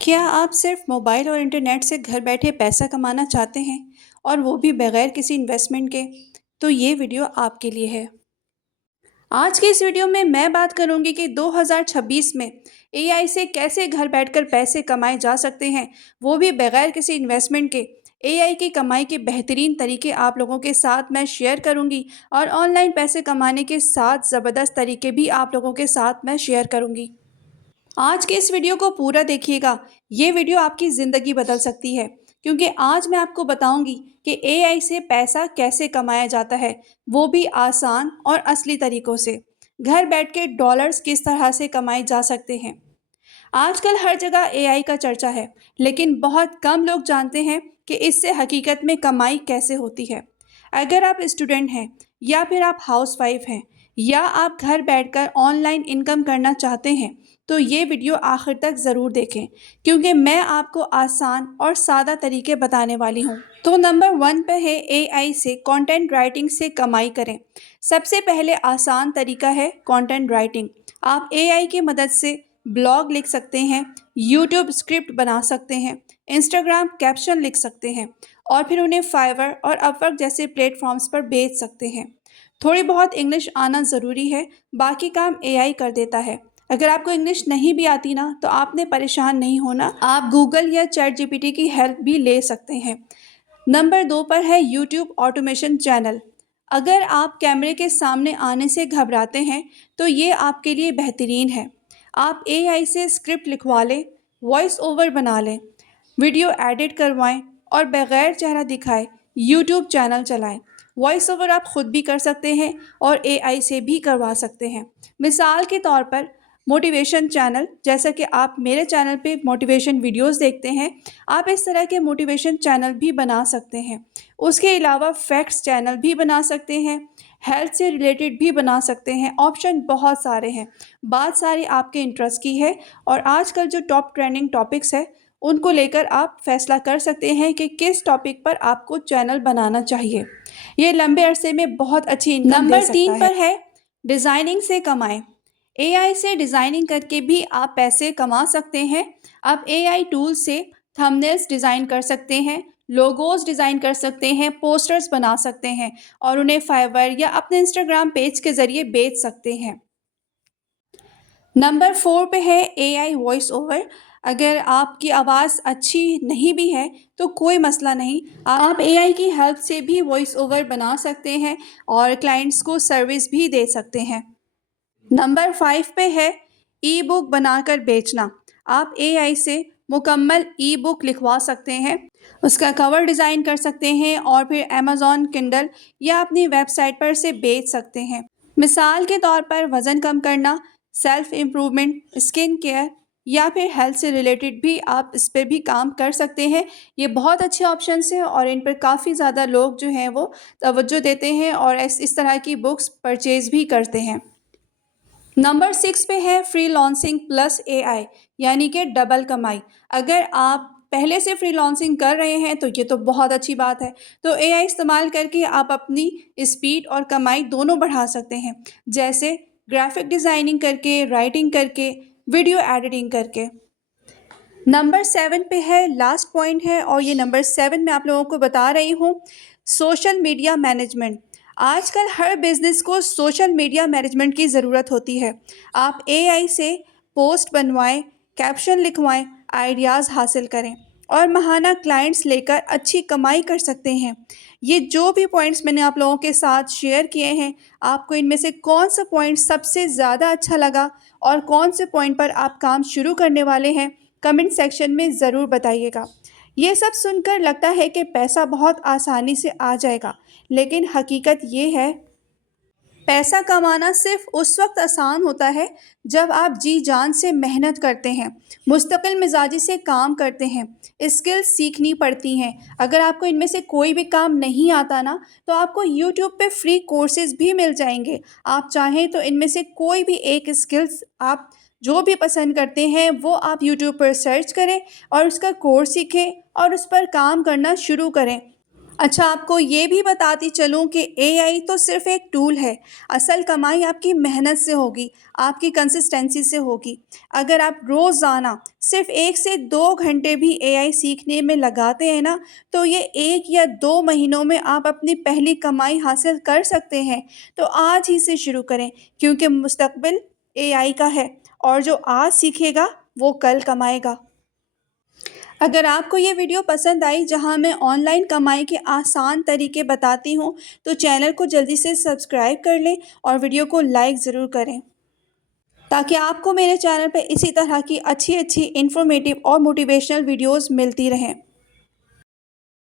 क्या आप सिर्फ मोबाइल और इंटरनेट से घर बैठे पैसा कमाना चाहते हैं और वो भी बगैर किसी इन्वेस्टमेंट के? तो ये वीडियो आपके लिए है। आज के इस वीडियो में मैं बात करूंगी कि 2026 में एआई से कैसे घर बैठकर पैसे कमाए जा सकते हैं, वो भी बगैर किसी इन्वेस्टमेंट के। एआई की कमाई के बेहतरीन तरीके आप लोगों के साथ मैं शेयर करूंगी और ऑनलाइन पैसे कमाने के साथ ज़बरदस्त तरीके भी आप लोगों के साथ मैं शेयर करूंगी। आज के इस वीडियो को पूरा देखिएगा। ये वीडियो आपकी ज़िंदगी बदल सकती है, क्योंकि आज मैं आपको बताऊंगी कि एआई से पैसा कैसे कमाया जाता है, वो भी आसान और असली तरीकों से। घर बैठ के डॉलर्स किस तरह से कमाए जा सकते हैं। आजकल हर जगह एआई का चर्चा है, लेकिन बहुत कम लोग जानते हैं कि इससे हकीकत में कमाई कैसे होती है। अगर आप स्टूडेंट हैं, या फिर आप हाउसवाइफ हैं, या आप घर बैठकर ऑनलाइन इनकम करना चाहते हैं, तो ये वीडियो आखिर तक ज़रूर देखें, क्योंकि मैं आपको आसान और सादा तरीके बताने वाली हूँ। तो नंबर 1 पे है एआई से कंटेंट राइटिंग से कमाई करें। सबसे पहले आसान तरीका है कंटेंट राइटिंग। आप एआई की मदद से ब्लॉग लिख सकते हैं, यूट्यूब स्क्रिप्ट बना सकते हैं, इंस्टाग्राम कैप्शन लिख सकते हैं और फिर उन्हें फाइवर और अपवर्क जैसे प्लेटफॉर्म्स पर बेच सकते हैं। थोड़ी बहुत इंग्लिश आना ज़रूरी है, बाकी काम एआई कर देता है। अगर आपको इंग्लिश नहीं भी आती ना, तो आपने परेशान नहीं होना, आप गूगल या चैट जीपीटी की हेल्प भी ले सकते हैं। नंबर 2 पर है यूट्यूब ऑटोमेशन चैनल। अगर आप कैमरे के सामने आने से घबराते हैं, तो ये आपके लिए बेहतरीन है। आप एआई से स्क्रिप्ट लिखवा लें, वॉइस ओवर बना लें, वीडियो एडिट करवाएं और बगैर चेहरा दिखाए यूट्यूब चैनल चलाएं। वॉइस ओवर आप खुद भी कर सकते हैं और एआई से भी करवा सकते हैं। मिसाल के तौर पर मोटिवेशन चैनल, जैसा कि आप मेरे चैनल पे मोटिवेशन वीडियोस देखते हैं, आप इस तरह के मोटिवेशन चैनल भी बना सकते हैं। उसके अलावा फैक्ट्स चैनल भी बना सकते हैं, हेल्थ से रिलेटेड भी बना सकते हैं। ऑप्शन बहुत सारे हैं, बात सारी आपके इंटरेस्ट की है और आजकल जो टॉप ट्रेंडिंग टॉपिक्स है, उनको लेकर आप फैसला कर सकते हैं कि किस टॉपिक पर आपको चैनल बनाना चाहिए। ये लंबे अरसे में बहुत अच्छी इनकम दे सकता है। नंबर 3 पर है डिज़ाइनिंग से कमाएं। एआई से डिज़ाइनिंग करके भी आप पैसे कमा सकते हैं। आप एआई टूल से थंबनेल्स डिज़ाइन कर सकते हैं, लोगोस डिज़ाइन कर सकते हैं, पोस्टर्स बना सकते हैं और उन्हें फाइवर या अपने इंस्टाग्राम पेज के ज़रिए बेच सकते हैं। नंबर 4 पे है एआई वॉइस ओवर। अगर आपकी आवाज़ अच्छी नहीं भी है, तो कोई मसला नहीं, आप एआई की हेल्प से भी वॉइस ओवर बना सकते हैं और क्लाइंट्स को सर्विस भी दे सकते हैं। नंबर 5 पे है ई बुक बनाकर बेचना। आप एआई से मुकम्मल ई बुक लिखवा सकते हैं, उसका कवर डिज़ाइन कर सकते हैं और फिर अमेज़ॉन किंडल या अपनी वेबसाइट पर से बेच सकते हैं। मिसाल के तौर पर वज़न कम करना, सेल्फ इम्प्रूवमेंट, स्किन केयर या फिर हेल्थ से रिलेटेड भी आप इस पर भी काम कर सकते हैं। ये बहुत अच्छे ऑप्शंस हैं और इन पर काफ़ी ज़्यादा लोग जो हैं वो तवज्जो देते हैं और इस तरह की बुक्स परचेज़ भी करते हैं। नंबर 6 पे है फ्रीलांसिंग प्लस एआई, यानी कि डबल कमाई। अगर आप पहले से फ्रीलांसिंग कर रहे हैं, तो ये तो बहुत अच्छी बात है। तो एआई इस्तेमाल करके आप अपनी स्पीड और कमाई दोनों बढ़ा सकते हैं, जैसे ग्राफिक डिज़ाइनिंग करके, राइटिंग करके, वीडियो एडिटिंग करके। नंबर 7 पे है, लास्ट पॉइंट है और ये नंबर 7 मैं आप लोगों को बता रही हूँ, सोशल मीडिया मैनेजमेंट। आजकल हर बिज़नेस को सोशल मीडिया मैनेजमेंट की ज़रूरत होती है। आप एआई से पोस्ट बनवाएं, कैप्शन लिखवाएं, आइडियाज़ हासिल करें और महाना क्लाइंट्स लेकर अच्छी कमाई कर सकते हैं। ये जो भी पॉइंट्स मैंने आप लोगों के साथ शेयर किए हैं, आपको इनमें से कौन सा पॉइंट सबसे ज़्यादा अच्छा लगा और कौन से पॉइंट पर आप काम शुरू करने वाले हैं, कमेंट सेक्शन में ज़रूर बताइएगा। ये सब सुनकर लगता है कि पैसा बहुत आसानी से आ जाएगा, लेकिन हकीकत ये है, पैसा कमाना सिर्फ उस वक्त आसान होता है जब आप जी जान से मेहनत करते हैं, मुस्तकिल मिजाजी से काम करते हैं, स्किल्स सीखनी पड़ती हैं। अगर आपको इनमें से कोई भी काम नहीं आता ना, तो आपको यूट्यूब पे फ्री कोर्सेज भी मिल जाएंगे। आप चाहें तो इनमें से कोई भी एक स्किल्स आप जो भी पसंद करते हैं, वो आप यूट्यूब पर सर्च करें और उसका कोर्स सीखें और उस पर काम करना शुरू करें। अच्छा, आपको ये भी बताती चलूँ कि एआई तो सिर्फ़ एक टूल है, असल कमाई आपकी मेहनत से होगी, आपकी कंसिस्टेंसी से होगी। अगर आप रोज़ाना सिर्फ़ 1 से 2 घंटे भी एआई सीखने में लगाते हैं ना, तो ये 1 या 2 महीनों में आप अपनी पहली कमाई हासिल कर सकते हैं। तो आज ही से शुरू करें, क्योंकि मुस्तक़बिल एआई का है और जो आज सीखेगा, वो कल कमाएगा। अगर आपको ये वीडियो पसंद आई जहां मैं ऑनलाइन कमाई के आसान तरीके बताती हूं, तो चैनल को जल्दी से सब्सक्राइब कर लें और वीडियो को लाइक ज़रूर करें, ताकि आपको मेरे चैनल पे इसी तरह की अच्छी अच्छी इन्फॉर्मेटिव और मोटिवेशनल वीडियोस मिलती रहें।